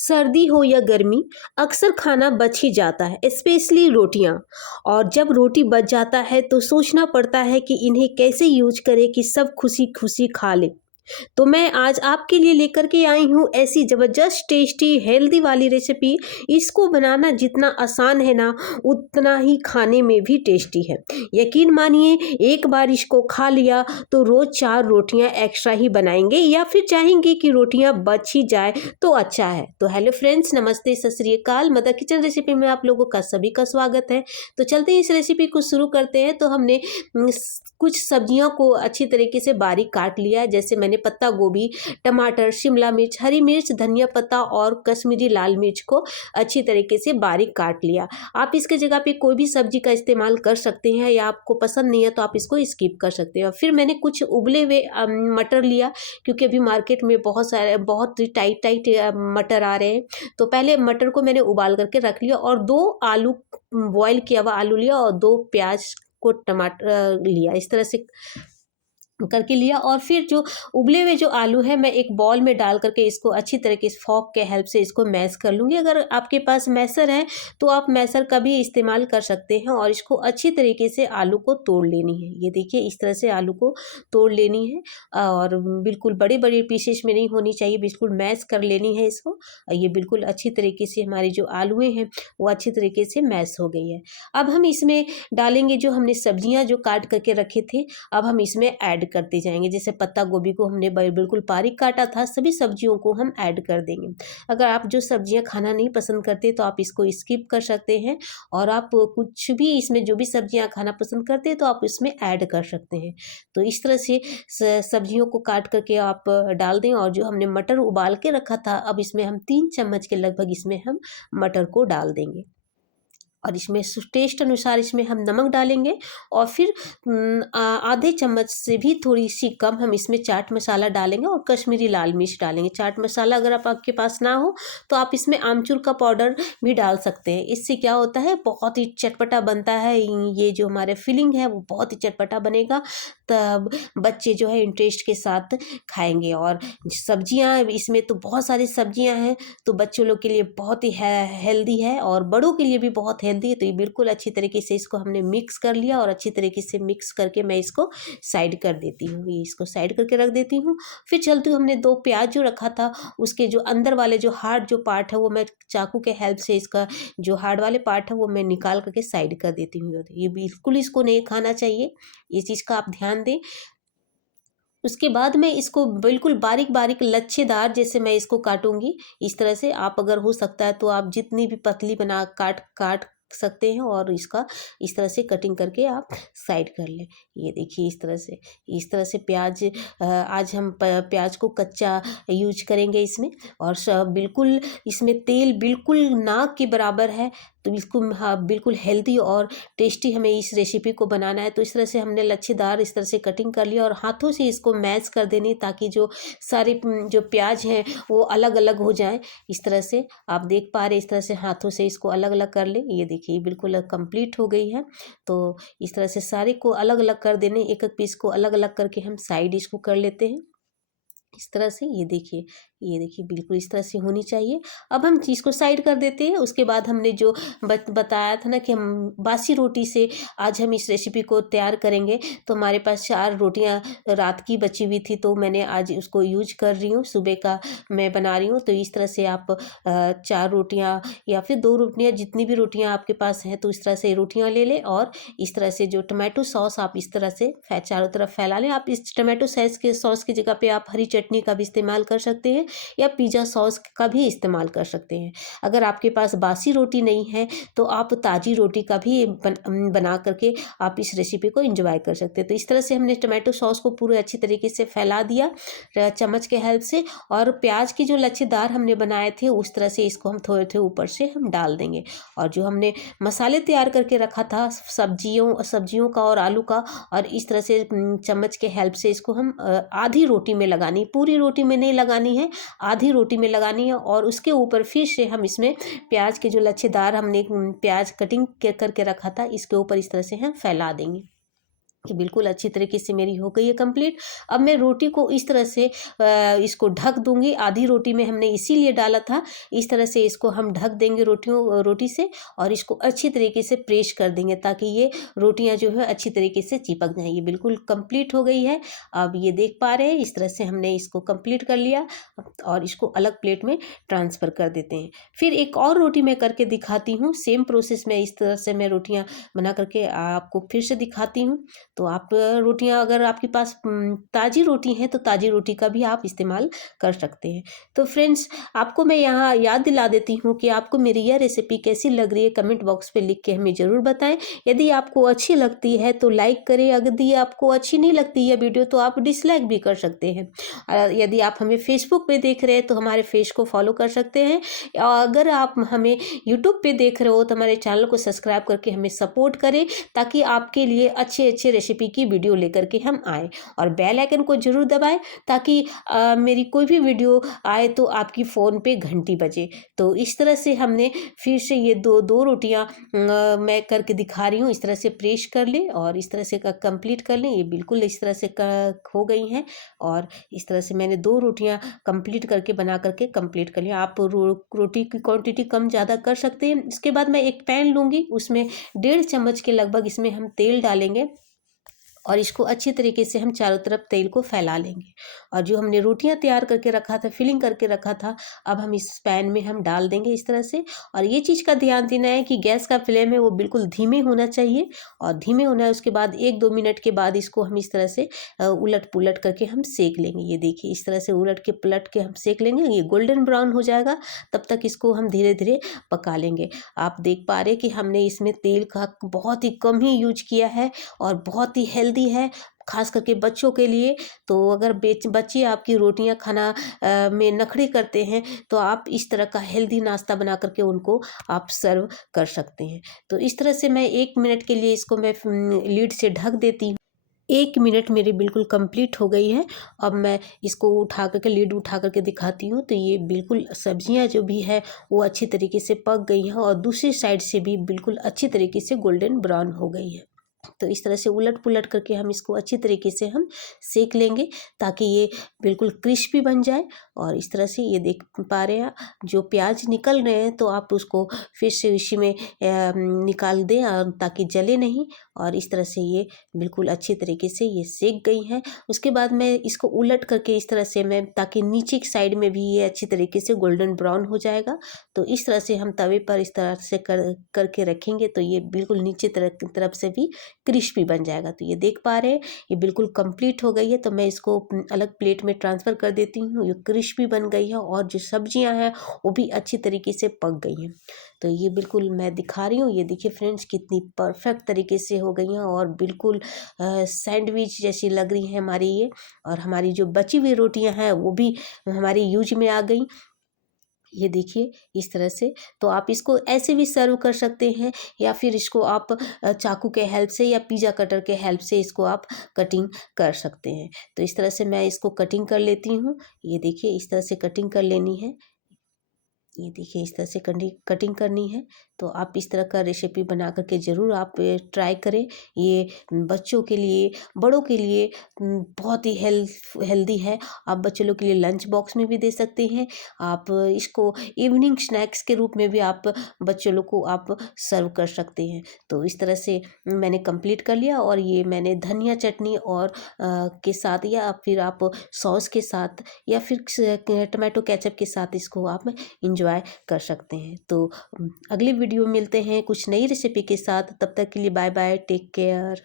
सर्दी हो या गर्मी, अक्सर खाना बच ही जाता है, स्पेशली रोटियां। और जब रोटी बच जाता है तो सोचना पड़ता है कि इन्हें कैसे यूज करें कि सब खुशी खुशी खा ले। तो मैं आज आपके लिए लेकर के आई हूँ ऐसी ज़बरदस्त टेस्टी हेल्दी वाली रेसिपी। इसको बनाना जितना आसान है ना, उतना ही खाने में भी टेस्टी है। यकीन मानिए, एक बार इसको खा लिया तो रोज़ 4 रोटियां एक्स्ट्रा ही बनाएंगे या फिर चाहेंगे कि रोटियां बच ही जाए तो अच्छा है। तो हेलो फ्रेंड्स, नमस्ते, सत श्री अकाल। मदर किचन रेसिपी में आप लोगों का सभी का स्वागत है। तो चलते हैं इस रेसिपी को शुरू करते हैं। तो हमने कुछ सब्जियों को अच्छी तरीके से बारीक काट लिया है। जैसे मैंने पत्ता गोभी, टमाटर, शिमला मिर्च, हरी मिर्च, धनिया पत्ता और कश्मीरी लाल मिर्च को अच्छी तरीके से बारीक काट लिया। आप इसके जगह पे कोई भी सब्जी का इस्तेमाल कर सकते हैं, या आपको पसंद नहीं है तो आप इसको स्किप कर सकते हैं। फिर मैंने कुछ उबले हुए मटर लिया, क्योंकि अभी मार्केट में बहुत टाइट टाइट मटर आ रहे हैं। तो पहले मटर को मैंने उबाल करके रख लिया, और 2 आलू, बॉयल किया हुआ आलू लिया, और 2 प्याज को टमाटर लिया, इस तरह से करके लिया। और फिर जो उबले हुए जो आलू है, मैं एक बॉल में डाल करके इसको अच्छी तरीके से फॉक के हेल्प से इसको मैश कर लूँगी। अगर आपके पास मैसर है तो आप मैसर का भी इस्तेमाल कर सकते हैं। और इसको अच्छी तरीके से आलू को तोड़ लेनी है। ये देखिए, इस तरह से आलू को तोड़ लेनी है, और बिल्कुल बड़े बड़े पीसेस में नहीं होनी चाहिए, बिल्कुल मैश कर लेनी है इसको। ये बिल्कुल अच्छी तरीके से हमारी जो आलूएँ हैं वो अच्छी तरीके से मैश हो गई है। अब हम इसमें डालेंगे जो हमने सब्जियाँ जो काट करके रखे थे, अब हम इसमें ऐड करते जाएंगे। जैसे पत्ता गोभी को हमने बिल्कुल बारीक काटा था, सभी सब्जियों को हम ऐड कर देंगे। अगर आप जो सब्जियां खाना नहीं पसंद करते तो आप इसको स्किप कर सकते हैं, और आप कुछ भी इसमें जो भी सब्जियां खाना पसंद करते हैं तो आप इसमें ऐड कर सकते हैं। तो इस तरह से सब्जियों को काट करके आप डाल दें। और जो हमने मटर उबाल के रखा था, अब इसमें हम 3 चम्मच के लगभग इसमें हम मटर को डाल देंगे। और इसमें टेस्ट अनुसार इसमें हम नमक डालेंगे। और फिर आधे चम्मच से भी थोड़ी सी कम हम इसमें चाट मसाला डालेंगे, और कश्मीरी लाल मिर्च डालेंगे। चाट मसाला अगर आपके पास ना हो तो आप इसमें आमचूर का पाउडर भी डाल सकते हैं। इससे क्या होता है, बहुत ही चटपटा बनता है। ये जो हमारे फिलिंग है वो बहुत ही चटपटा बनेगा, तब बच्चे जो है इंटरेस्ट के साथ खाएंगे। और सब्जियां इसमें तो बहुत सारी सब्जियां हैं, तो बच्चों लोग के लिए बहुत ही हेल्दी है, और बड़ों के लिए भी बहुत हेल्दी है। तो ये बिल्कुल अच्छी तरीके से इसको हमने मिक्स कर लिया, और अच्छी तरीके से मिक्स करके मैं इसको साइड कर देती हूँ। ये इसको साइड करके रख देती हूँ। फिर चलती हूँ, हमने 2 प्याज जो रखा था, उसके जो अंदर वाले जो हार्ड जो पार्ट है वो मैं चाकू के हेल्प से इसका जो हार्ड वाले पार्ट है वो मैं निकाल करके साइड कर देती हूँ। ये बिल्कुल इसको नहीं खाना चाहिए, ये चीज़ का आप ध्यान दें। उसके बाद मैं इसको बिल्कुल बारीक बारीक लच्छेदार जैसे मैं इसको काटूंगी। इस तरह से आप, अगर हो सकता है तो आप जितनी भी पतली बना काट काट सकते हैं, और इसका इस तरह से कटिंग करके आप साइड कर लें। ये देखिए, इस तरह से प्याज, आज हम प्याज को कच्चा यूज करेंगे इसमें। और बिल्कुल इसमें तेल बिल्कुल ना के बराबर है। तो इसको, हाँ, बिल्कुल हेल्दी और टेस्टी हमें इस रेसिपी को बनाना है। तो इस तरह से हमने लच्छेदार इस तरह से कटिंग कर लिया, और हाथों से इसको मैश कर देनी, ताकि जो सारे जो प्याज हैं वो अलग अलग हो जाएं। इस तरह से आप देख पा रहे हैं, इस तरह से हाथों से इसको अलग अलग कर लें। ये देखिए, बिल्कुल कंप्लीट हो गई है। तो इस तरह से सारे को अलग अलग कर देने, एक एक पीस को अलग अलग करके हम साइड इसको कर लेते हैं इस तरह से। ये देखिए बिल्कुल इस तरह से होनी चाहिए। अब हम चीज़ को साइड कर देते हैं। उसके बाद हमने जो बताया था ना कि हम बासी रोटी से आज हम इस रेसिपी को तैयार करेंगे। तो हमारे पास 4 रोटियां रात की बची हुई थी, तो मैंने आज उसको यूज कर रही हूँ, सुबह का मैं बना रही हूँ। तो इस तरह से आप 4 रोटियां या फिर 2 रोटियां, जितनी भी रोटियां आपके पास हैं, तो इस तरह से रोटियां ले लें। और इस तरह से जो टमाटो सॉस आप इस तरह से चारों तरफ फैला लें। आप इस टमाटो सॉस की जगह पे आप हरी चटनी का भी इस्तेमाल कर सकते हैं, या पिज़्ज़ा सॉस का भी इस्तेमाल कर सकते हैं। अगर आपके पास बासी रोटी नहीं है तो आप ताज़ी रोटी का भी बना करके आप इस रेसिपी को एंजॉय कर सकते हैं। तो इस तरह से हमने टमाटो सॉस को पूरे अच्छी तरीके से फैला दिया चम्मच के हेल्प से। और प्याज की जो लच्छेदार हमने बनाए थे, उस तरह से इसको हम थोड़े थोड़े ऊपर से हम डाल देंगे। और जो हमने मसाले तैयार करके रखा था सब्जियों का और आलू का, और इस तरह से चम्मच के हेल्प से इसको हम आधी रोटी में लगानी, पूरी रोटी में नहीं लगानी है, आधी रोटी में लगानी है। और उसके ऊपर फिर से हम इसमें प्याज के जो लच्छेदार हमने प्याज कटिंग करके रखा था, इसके ऊपर इस तरह से हम फैला देंगे। ये बिल्कुल अच्छी तरीके से मेरी हो गई है कंप्लीट। अब मैं रोटी को इस तरह से इसको ढक दूँगी। आधी रोटी में हमने इसीलिए डाला था, इस तरह से इसको हम ढक देंगे रोटी से, और इसको अच्छी तरीके से प्रेस कर देंगे ताकि ये रोटियाँ जो है अच्छी तरीके से चिपक जाएँ। ये बिल्कुल कंप्लीट हो गई है। अब ये देख पा रहे हैं, इस तरह से हमने इसको कंप्लीट कर लिया और इसको अलग प्लेट में ट्रांसफ़र कर देते हैं। फिर एक और रोटी मैं करके दिखाती हूँ। सेम प्रोसेस में इस तरह से मैं रोटियाँ बना करके आपको फिर से दिखाती हूँ। तो आप रोटियां, अगर आपके पास ताज़ी रोटी है तो ताज़ी रोटी का भी आप इस्तेमाल कर सकते हैं। तो फ्रेंड्स, आपको मैं यहाँ याद दिला देती हूँ कि आपको मेरी यह रेसिपी कैसी लग रही है, कमेंट बॉक्स पे लिख के हमें ज़रूर बताएं। यदि आपको अच्छी लगती है तो लाइक करें, यदि आपको अच्छी नहीं लगती है वीडियो तो आप डिसलाइक भी कर सकते हैं। यदि आप हमें फेसबुक पे देख रहे हैं तो हमारे पेज को फॉलो कर सकते हैं। अगर आप हमें यूट्यूब पे देख रहे हो तो हमारे चैनल को सब्सक्राइब करके हमें सपोर्ट करें, ताकि आपके लिए अच्छे अच्छे रेसिपी की वीडियो लेकर के हम आए। और बेल आइकन को जरूर दबाएं ताकि मेरी कोई भी वीडियो आए तो आपकी फ़ोन पे घंटी बजे। तो इस तरह से हमने फिर से ये दो दो रोटियां मैं करके दिखा रही हूँ। इस तरह से प्रेस कर लें और इस तरह से कंप्लीट कर लें। ये बिल्कुल इस तरह से हो गई हैं, और इस तरह से मैंने 2 रोटियां कंप्लीट करके बना करके कंप्लीट कर लिया। आप रोटी की क्वांटिटी कम ज़्यादा कर सकते हैं। इसके बाद मैं एक पैन लूँगी, उसमें 1.5 चम्मच के लगभग इसमें हम तेल डालेंगे और इसको अच्छी तरीके से हम चारों तरफ तेल को फैला लेंगे। और जो हमने रोटियां तैयार करके रखा था, फिलिंग करके रखा था, अब हम इस पैन में हम डाल देंगे इस तरह से। और ये चीज़ का ध्यान देना है कि गैस का फ्लेम है वो बिल्कुल धीमे होना चाहिए, और धीमे होना है। उसके बाद 1-2 मिनट के बाद इसको हम इस तरह से उलट पुलट करके हम सेक लेंगे। ये देखिए, इस तरह से उलट के पलट के हम सेक लेंगे। ये गोल्डन ब्राउन हो जाएगा, तब तक इसको हम धीरे धीरे पका लेंगे। आप देख पा रहे हैं कि हमने इसमें तेल का बहुत ही कम ही यूज किया है और बहुत ही हेल्दी है, खास करके बच्चों के लिए। तो अगर बच्चे आपकी रोटियां खाना में नखरे करते हैं तो आप इस तरह का हेल्दी नाश्ता बना करके उनको आप सर्व कर सकते हैं। तो इस तरह से मैं 1 मिनट के लिए इसको मैं लीड से ढक देती हूँ। 1 मिनट मेरी बिल्कुल कंप्लीट हो गई है। अब मैं इसको उठा करके, लीड उठा करके दिखाती हूँ। तो ये बिल्कुल सब्जियां जो भी है वो अच्छी तरीके से पक गई हैं, और दूसरी साइड से भी बिल्कुल अच्छी तरीके से गोल्डन ब्राउन हो गई है। तो इस तरह से उलट पुलट करके हम इसको अच्छी तरीके से हम सेक लेंगे, ताकि ये बिल्कुल क्रिस्पी बन जाए। और इस तरह से ये देख पा रहे हैं आप, जो प्याज निकल रहे हैं तो आप उसको फिर से इसी में निकाल दें, और ताकि जले नहीं। और इस तरह से ये बिल्कुल अच्छी तरीके से ये सेक गई हैं। उसके बाद मैं इसको उलट करके इस तरह से मैं, ताकि नीचे की साइड में भी ये अच्छी तरीके से गोल्डन ब्राउन हो जाएगा। तो इस तरह से हम तवे पर इस तरह से करके रखेंगे तो ये बिल्कुल नीचे तरफ से भी क्रिस्पी बन जाएगा। तो ये देख पा रहे हैं, ये बिल्कुल कंप्लीट हो गई है। तो मैं इसको अलग प्लेट में ट्रांसफ़र कर देती हूँ। ये क्रिस्पी बन गई है, और जो सब्जियां हैं वो भी अच्छी तरीके से पक गई हैं। तो ये बिल्कुल मैं दिखा रही हूँ। ये देखिए फ्रेंड्स, कितनी परफेक्ट तरीके से हो गई हैं, और बिल्कुल सैंडविच जैसी लग रही हैं हमारी ये। और हमारी जो बची हुई रोटियां हैं वो भी हमारी यूज में आ गई। ये देखिए इस तरह से। तो आप इसको ऐसे भी सर्व कर सकते हैं, या फिर इसको आप चाकू के हेल्प से या पिज़्ज़ा कटर के हेल्प से इसको आप कटिंग कर सकते हैं। तो इस तरह से मैं इसको कटिंग कर लेती हूँ। ये देखिए, इस तरह से कटिंग कर लेनी है। ये देखिए, इस तरह से कटिंग करनी है। तो आप इस तरह का रेसिपी बना करके ज़रूर आप ट्राई करें। ये बच्चों के लिए, बड़ों के लिए बहुत ही हेल्दी है। आप बच्चे लोग के लिए लंच बॉक्स में भी दे सकते हैं। आप इसको इवनिंग स्नैक्स के रूप में भी आप बच्चों लोग को आप सर्व कर सकते हैं। तो इस तरह से मैंने कंप्लीट कर लिया, और ये मैंने धनिया चटनी और के साथ, या फिर आप सॉस के साथ, या फिर टमाटो केचप के साथ इसको आप इंजॉय कर सकते हैं। तो अगली वीडियो में मिलते हैं कुछ नई रेसिपी के साथ। तब तक के लिए बाय बाय, टेक केयर।